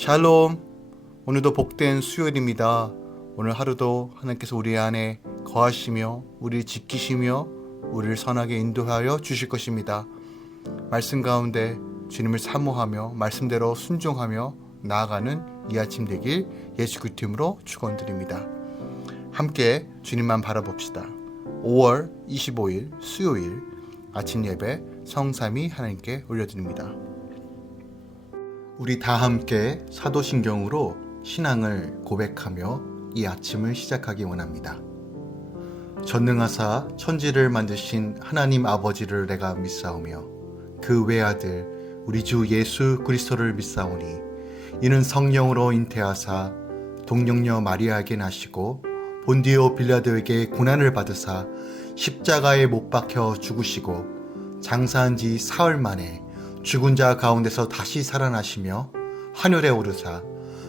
샬롬. 오늘도 복된 수요일입니다. 오늘 하루도 하나님께서 우리 안에 거하시며 우리를 지키시며 우리를 선하게 인도하여 주실 것입니다. 말씀 가운데 주님을 사모하며 말씀대로 순종하며 나아가는 이 아침 되길 예수 그리스도 이름으로 축원드립니다. 함께 주님만 바라봅시다. 5월 25일 수요일 아침 예배 성삼위 하나님께 올려드립니다. 우리 다 함께 사도신경으로 신앙을 고백하며 이 아침을 시작하기 원합니다. 전능하사 천지를 만드신 하나님 아버지를 내가 믿사오며 그 외아들 우리 주 예수 그리스도를 믿사오니 이는 성령으로 잉태하사 동정녀 마리아에게 나시고 본디오 빌라도에게 고난을 받으사 십자가에 못 박혀 죽으시고 장사한 지 사흘 만에 죽은 자 가운데서 다시 살아나시며 하늘에 오르사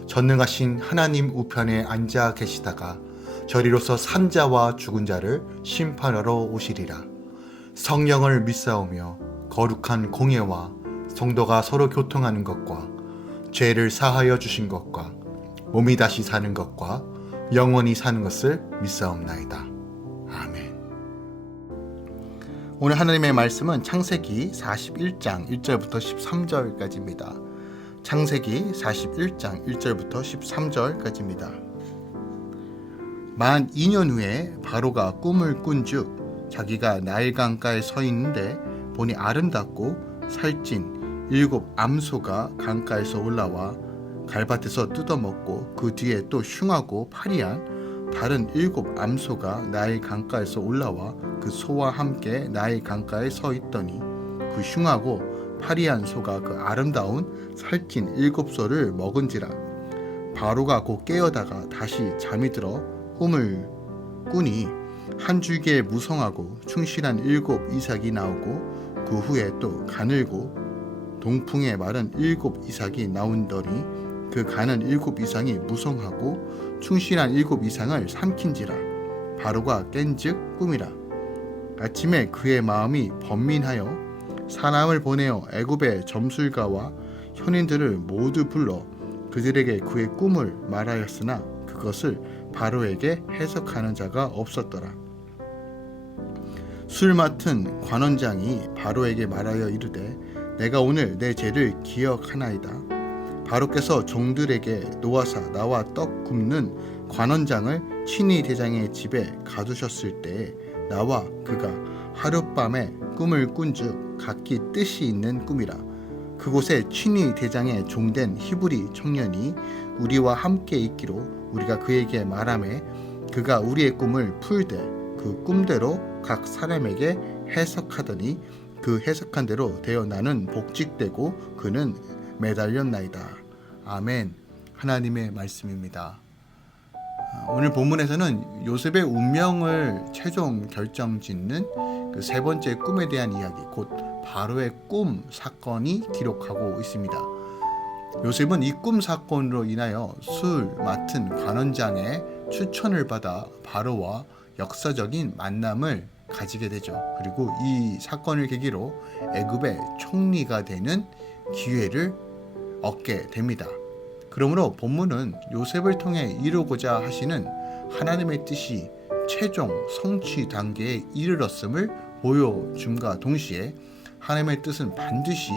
전능하신 하나님 우편에 앉아 계시다가 저리로서 산 자와 죽은 자를 심판하러 오시리라. 성령을 믿사오며 거룩한 공예와 성도가 서로 교통하는 것과 죄를 사하여 주신 것과 몸이 다시 사는 것과 영원히 사는 것을 믿사옵나이다. 아멘. 오늘 하나님의 말씀은 창세기 41장 1절부터 13절까지입니다. 창세기 41장 1절부터 13절까지입니다. 만 2년 후에 바로가 꿈을 꾼즉 자기가 나일 강가에 서 있는데 보니 아름답고 살찐 7 암소가 강가에서 올라와 갈밭에서 뜯어먹고 그 뒤에 또 흉하고 파리한 다른 7 암소가 나일 강가에서 올라와 그 소와 함께 나일 강가에 서 있더니 그 흉하고 파리한 소가 그 아름다운 살찐 7 소를 먹은지라. 바로가 곧 깨어다가 다시 잠이 들어 꿈을 꾸니 한 줄기에 무성하고 충실한 7 이삭이 나오고 그 후에 또 가늘고 동풍에 마른 7 이삭이 나온더니 그 가는 7 이상이 무성하고 충실한 7 이상을 삼킨지라. 바로가 깬즉 꿈이라. 아침에 그의 마음이 번민하여 사람을 보내어 애굽의 점술가와 현인들을 모두 불러 그들에게 그의 꿈을 말하였으나 그것을 바로에게 해석하는 자가 없었더라. 술 맡은 관원장이 바로에게 말하여 이르되 내가 오늘 내 죄를 기억하나이다. 바로께서 종들에게 노하사 나와 떡 굽는 관원장을 친위 대장의 집에 가두셨을 때에 나와 그가 하룻밤에 꿈을 꾼즉 각기 뜻이 있는 꿈이라. 그곳에 친위 대장의 종된 히브리 청년이 우리와 함께 있기로 우리가 그에게 말하매 그가 우리의 꿈을 풀되 그 꿈대로 각 사람에게 해석하더니 그 해석한 대로 되어 나는 복직되고 그는 매달렸나이다. 아멘. 하나님의 말씀입니다. 오늘 본문에서는 요셉의 운명을 최종 결정짓는 그 세 번째 꿈에 대한 이야기, 곧 바로의 꿈 사건이 기록하고 있습니다. 요셉은 이 꿈 사건으로 인하여 술 맡은 관원장의 추천을 받아 바로와 역사적인 만남을 가지게 되죠. 그리고 이 사건을 계기로 애굽의 총리가 되는 기회를 얻게 됩니다. 그러므로 본문은 요셉을 통해 이루고자 하시는 하나님의 뜻이 최종 성취 단계에 이르렀음을 보여줌과 동시에 하나님의 뜻은 반드시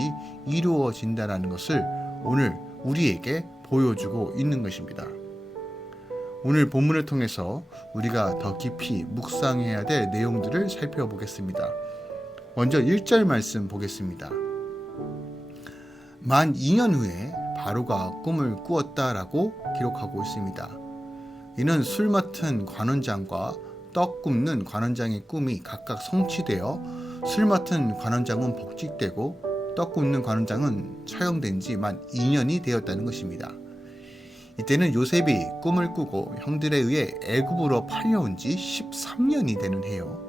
이루어진다는 것을 오늘 우리에게 보여주고 있는 것입니다. 오늘 본문을 통해서 우리가 더 깊이 묵상해야 될 내용들을 살펴보겠습니다. 먼저 1절 말씀 보겠습니다. 만 2년 후에 바로가 꿈을 꾸었다라고 기록하고 있습니다. 이는 술 맡은 관원장과 떡 굽는 관원장의 꿈이 각각 성취되어 술 맡은 관원장은 복직되고 떡 굽는 관원장은 처형된 지 만 2년이 되었다는 것입니다. 이때는 요셉이 꿈을 꾸고 형들에 의해 애굽으로 팔려온 지 13년이 되는 해요.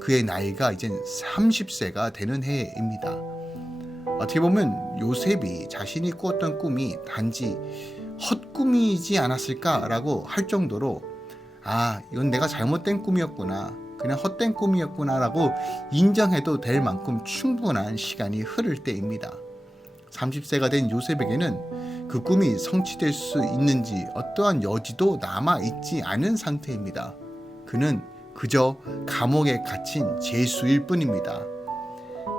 그의 나이가 이제 30세가 되는 해입니다. 어떻게 보면 요셉이 자신이 꾸었던 꿈이 단지 헛꿈이지 않았을까라고 할 정도로 이건 내가 잘못된 꿈이었구나, 그냥 헛된 꿈이었구나 라고 인정해도 될 만큼 충분한 시간이 흐를 때입니다. 30세가 된 요셉에게는 그 꿈이 성취될 수 있는지 어떠한 여지도 남아있지 않은 상태입니다. 그는 그저 감옥에 갇힌 죄수일 뿐입니다.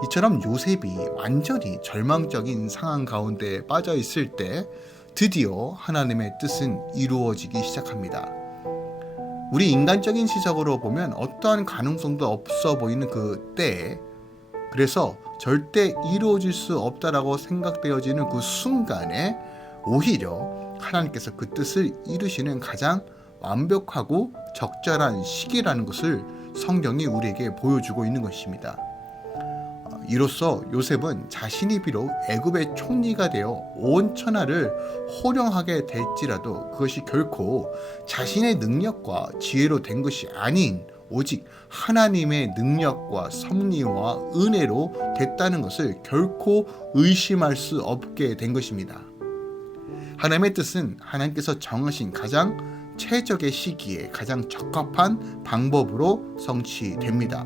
이처럼 요셉이 완전히 절망적인 상황 가운데 빠져 있을 때 드디어 하나님의 뜻은 이루어지기 시작합니다. 우리 인간적인 시각으로 보면 어떠한 가능성도 없어 보이는 그 때에, 그래서 절대 이루어질 수 없다라고 생각되어지는 그 순간에 오히려 하나님께서 그 뜻을 이루시는 가장 완벽하고 적절한 시기라는 것을 성경이 우리에게 보여주고 있는 것입니다. 이로써 요셉은 자신이 비록 애굽의 총리가 되어 온 천하를 호령하게 될지라도 그것이 결코 자신의 능력과 지혜로 된 것이 아닌 오직 하나님의 능력과 섭리와 은혜로 됐다는 것을 결코 의심할 수 없게 된 것입니다. 하나님의 뜻은 하나님께서 정하신 가장 최적의 시기에 가장 적합한 방법으로 성취됩니다.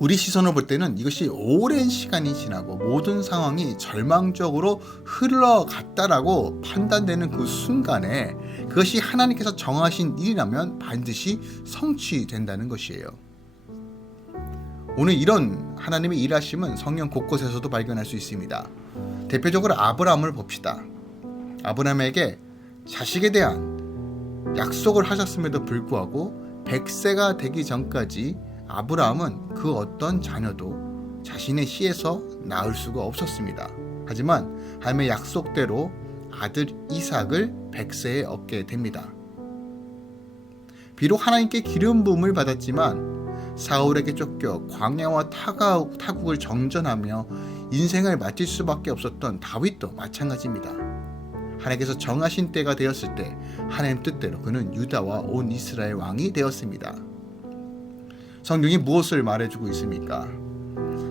우리 시선을 볼 때는 이것이 오랜 시간이 지나고 모든 상황이 절망적으로 흘러갔다라고 판단되는 그 순간에 그것이 하나님께서 정하신 일이라면 반드시 성취된다는 것이에요. 오늘 이런 하나님의 일하심은 성경 곳곳에서도 발견할 수 있습니다. 대표적으로 아브라함을 봅시다. 아브라함에게 자식에 대한 약속을 하셨음에도 불구하고 100세가 되기 전까지 아브라함은 그 어떤 자녀도 자신의 씨에서 낳을 수가 없었습니다. 하지만 하나님의 약속대로 아들 이삭을 100세에 얻게 됩니다. 비록 하나님께 기름 부음을 받았지만 사울에게 쫓겨 광야와 타국을 정전하며 인생을 마칠 수밖에 없었던 다윗도 마찬가지입니다. 하나님께서 정하신 때가 되었을 때 하나님 뜻대로 그는 유다와 온 이스라엘 왕이 되었습니다. 성경이 무엇을 말해주고 있습니까?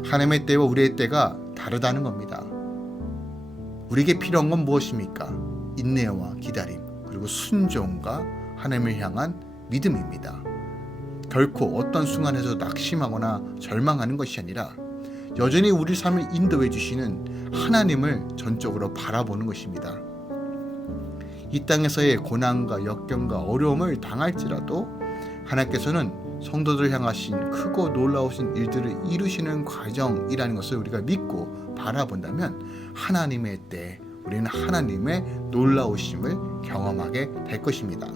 하나님의 때와 우리의 때가 다르다는 겁니다. 우리에게 필요한 건 무엇입니까? 인내와 기다림, 그리고 순종과 하나님을 향한 믿음입니다. 결코 어떤 순간에서 낙심하거나 절망하는 것이 아니라 여전히 우리 삶을 인도해 주시는 하나님을 전적으로 바라보는 것입니다. 이 땅에서의 고난과 역경과 어려움을 당할지라도 하나님께서는 성도들 향하신 크고 놀라우신 일들을 이루시는 과정이라는 것을 우리가 믿고 바라본다면 하나님의 때 우리는 하나님의 놀라우심을 경험하게 될 것입니다.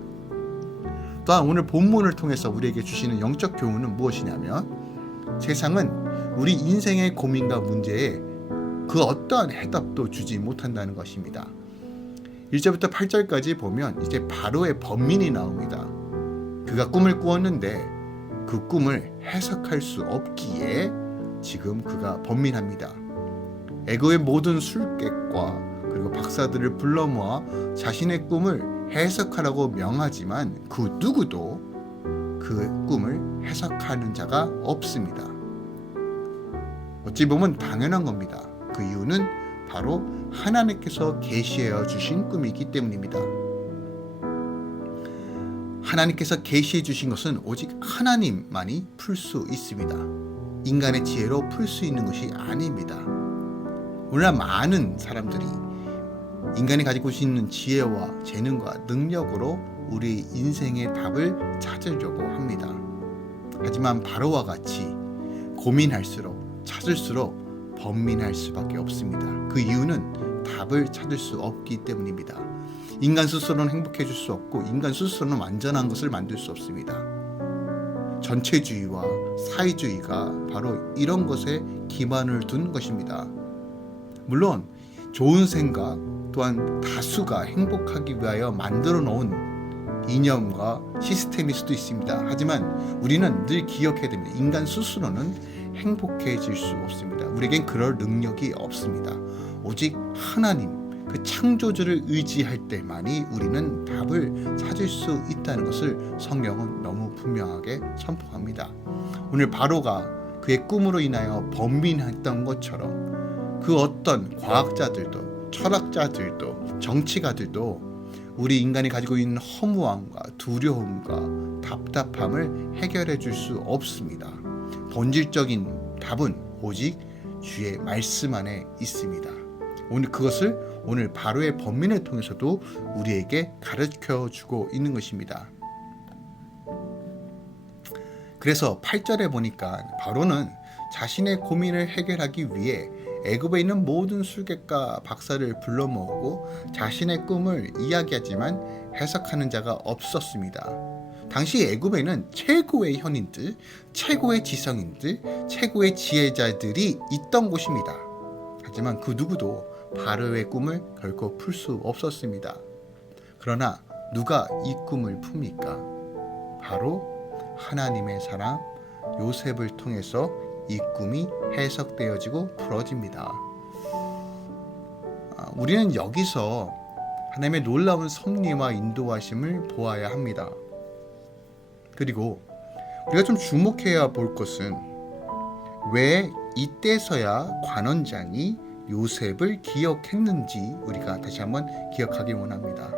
또한 오늘 본문을 통해서 우리에게 주시는 영적 교훈은 무엇이냐면 세상은 우리 인생의 고민과 문제에 그 어떠한 해답도 주지 못한다는 것입니다. 1절부터 8절까지 보면 이제 바로의 번민이 나옵니다. 그가 꿈을 꾸었는데 그 꿈을 해석할 수 없기에 지금 그가 번민합니다. 애굽의 모든 술객과 그리고 박사들을 불러 모아 자신의 꿈을 해석하라고 명하지만 그 누구도 그 꿈을 해석하는 자가 없습니다. 어찌 보면 당연한 겁니다. 그 이유는 바로 하나님께서 계시하여 주신 꿈이기 때문입니다. 하나님께서 계시해 주신 것은 오직 하나님만이 풀 수 있습니다. 인간의 지혜로 풀 수 있는 것이 아닙니다. 오늘날 많은 사람들이 인간이 가지고 있는 지혜와 재능과 능력으로 우리 인생의 답을 찾으려고 합니다. 하지만 바로와 같이 고민할수록 찾을수록 번민할 수밖에 없습니다. 그 이유는 답을 찾을 수 없기 때문입니다. 인간 스스로는 행복해질 수 없고 인간 스스로는 완전한 것을 만들 수 없습니다. 전체주의와 사회주의가 바로 이런 것에 기반을 둔 것입니다. 물론 좋은 생각 또한 다수가 행복하기 위하여 만들어 놓은 이념과 시스템일 수도 있습니다. 하지만 우리는 늘 기억해야 됩니다. 인간 스스로는 행복해질 수 없습니다. 우리에겐 그럴 능력이 없습니다. 오직 하나님 그 창조주를 의지할 때만이 우리는 답을 찾을 수 있다는 것을 성경은 너무 분명하게 선포합니다. 오늘 바로가 그의 꿈으로 인하여 번민했던 것처럼 그 어떤 과학자들도 철학자들도 정치가들도 우리 인간이 가지고 있는 허무함과 두려움과 답답함을 해결해 줄 수 없습니다. 본질적인 답은 오직 주의 말씀 안에 있습니다. 오늘 그것을 오늘 바로의 번민을 통해서도 우리에게 가르쳐주고 있는 것입니다. 그래서 8절에 보니까 바로는 자신의 고민을 해결하기 위해 애굽에 있는 모든 술객과 박사를 불러 모으고 자신의 꿈을 이야기하지만 해석하는 자가 없었습니다. 당시 애굽에는 최고의 현인들, 최고의 지성인들, 최고의 지혜자들이 있던 곳입니다. 하지만 그 누구도 바로의 꿈을 결코 풀 수 없었습니다. 그러나 누가 이 꿈을 풉니까? 바로 하나님의 사람 요셉을 통해서 이 꿈이 해석되어지고 풀어집니다. 우리는 여기서 하나님의 놀라운 섭리와 인도하심을 보아야 합니다. 그리고 우리가 좀 주목해야 볼 것은 왜 이때서야 관원장이 요셉을 기억했는지 우리가 다시 한번 기억하기 원합니다.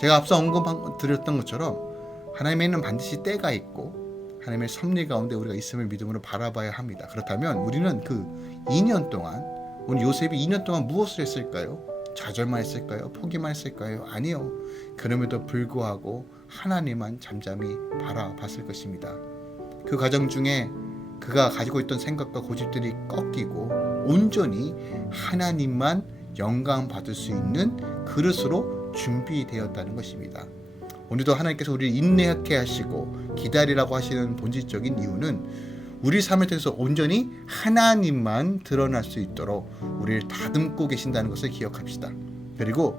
제가 앞서 언급드렸던 것처럼 하나님에는 반드시 때가 있고 하나님의 섭리 가운데 우리가 있음을 믿음으로 바라봐야 합니다. 그렇다면 우리는 그 2년 동안 오늘 요셉이 2년 동안 무엇을 했을까요? 좌절만 했을까요? 포기만 했을까요? 아니요. 그럼에도 불구하고 하나님만 잠잠히 바라봤을 것입니다. 그 과정 중에 그가 가지고 있던 생각과 고집들이 꺾이고 온전히 하나님만 영광 받을 수 있는 그릇으로 준비되었다는 것입니다. 오늘도 하나님께서 우리를 인내하게 하시고 기다리라고 하시는 본질적인 이유는 우리 삶을 통해서 온전히 하나님만 드러날 수 있도록 우리를 다듬고 계신다는 것을 기억합시다. 그리고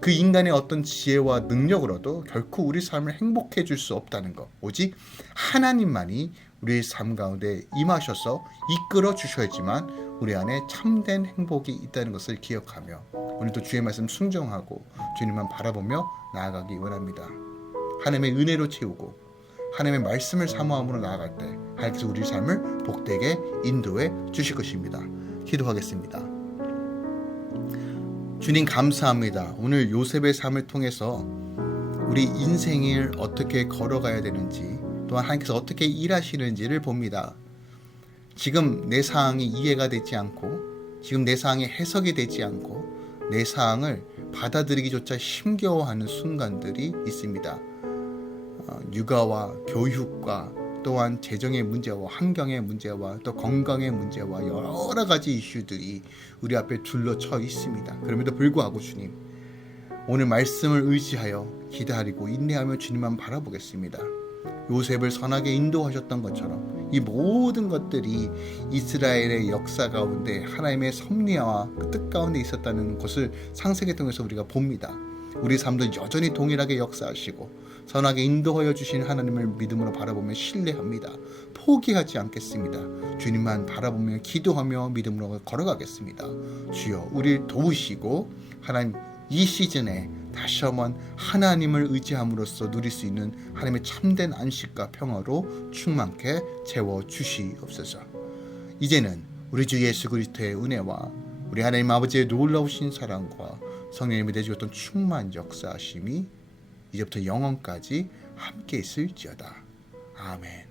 그 인간의 어떤 지혜와 능력으로도 결코 우리 삶을 행복해 줄 수 없다는 것, 오직 하나님만이 우리의 삶 가운데 임하셔서 이끌어 주셔야지만 우리 안에 참된 행복이 있다는 것을 기억하며 오늘도 주의 말씀 순종하고 주님만 바라보며 나아가기 원합니다. 하나님의 은혜로 채우고 하나님의 말씀을 사모함으로 나아갈 때 하나님께서 우리 삶을 복되게 인도해 주실 것입니다. 기도하겠습니다. 주님 감사합니다. 오늘 요셉의 삶을 통해서 우리 인생을 어떻게 걸어가야 되는지 또한 하나님께서 어떻게 일하시는지를 봅니다. 지금 내 상황이 이해가 되지 않고 지금 내 상황이 해석이 되지 않고 내 상황을 받아들이기조차 힘겨워하는 순간들이 있습니다. 육아와 교육과 또한 재정의 문제와 환경의 문제와 또 건강의 문제와 여러 가지 이슈들이 우리 앞에 둘러쳐 있습니다. 그럼에도 불구하고 주님, 오늘 말씀을 의지하여 기다리고 인내하며 주님만 바라보겠습니다. 요셉을 선하게 인도하셨던 것처럼 이 모든 것들이 이스라엘의 역사 가운데 하나님의 섭리와 그 뜻 가운데 있었다는 것을 창세기 통해서 우리가 봅니다. 우리 삶도 여전히 동일하게 역사하시고 선하게 인도하여 주신 하나님을 믿음으로 바라보며 신뢰합니다. 포기하지 않겠습니다. 주님만 바라보며 기도하며 믿음으로 걸어가겠습니다. 주여 우리를 도우시고 하나님 이 시즌에 다시 한번 하나님을 의지함으로써 누릴 수 있는 하나님의 참된 안식과 평화로 충만케 채워주시옵소서. 이제는 우리 주 예수 그리스도의 은혜와 우리 하나님 아버지의 놀라우신 사랑과 성령님이 내주셨던 충만 역사하심이 이제부터 영원까지 함께 있을지어다. 아멘.